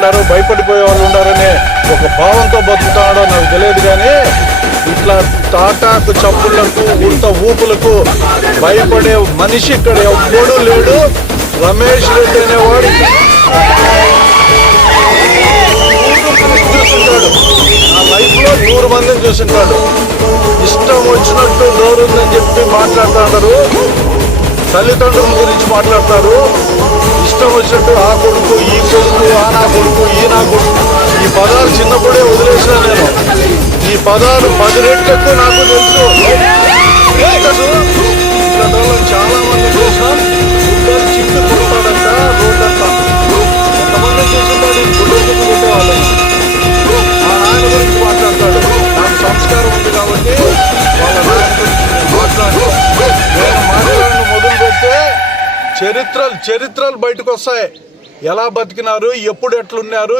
ఉండారు, భయపడిపోయే వాళ్ళు ఉండారనే ఒక భావంతో బతుకుతాడో నాకు తెలియదు. కానీ ఇట్లా తాటాకు చప్పుళ్లకు ఉడత ఊపులకు భయపడే మనిషి ఇక్కడ ఎవ్వడూ లేడు. రమేష్ రెడ్డి అనేవాడు చూసింటాడు, ఆ లైఫ్ లో 100 మందిని చూసింటాడు. ఇష్టం వచ్చినట్టు నోరుందని చెప్పి మాట్లాడుతున్నారు, తల్లిదండ్రుల గురించి మాట్లాడతారు. ఇష్టం వచ్చినట్టు ఆ కొడుకు, ఈ కొడుకు, ఆ నా కొడుకు, ఈ నా కొడుకు, ఈ పదాలు చిన్నప్పుడే వదిలేసిన నేను. ఈ పదాలు 10 రెట్లు ఎక్కువ నాకు తెలుసు. చాలా మంది చూసినా గుడ్డలు చింపి కొడతాడంట రోడ్డంతా. కొంతమంది చూసింటాడు గుడ్డలు కొట్టేవాళ్ళని. మా నాయన గురించి మాట్లాడతాడు. నాకు సంస్కారం ఉంది కాబట్టి వాళ్ళ నాయన గురించి నేను మాట్లాడిన మొదలు పెడితే చరిత్రలు బయటకు వస్తాయి. ఎలా బతికినారు, ఎప్పుడు ఎట్లున్నారు.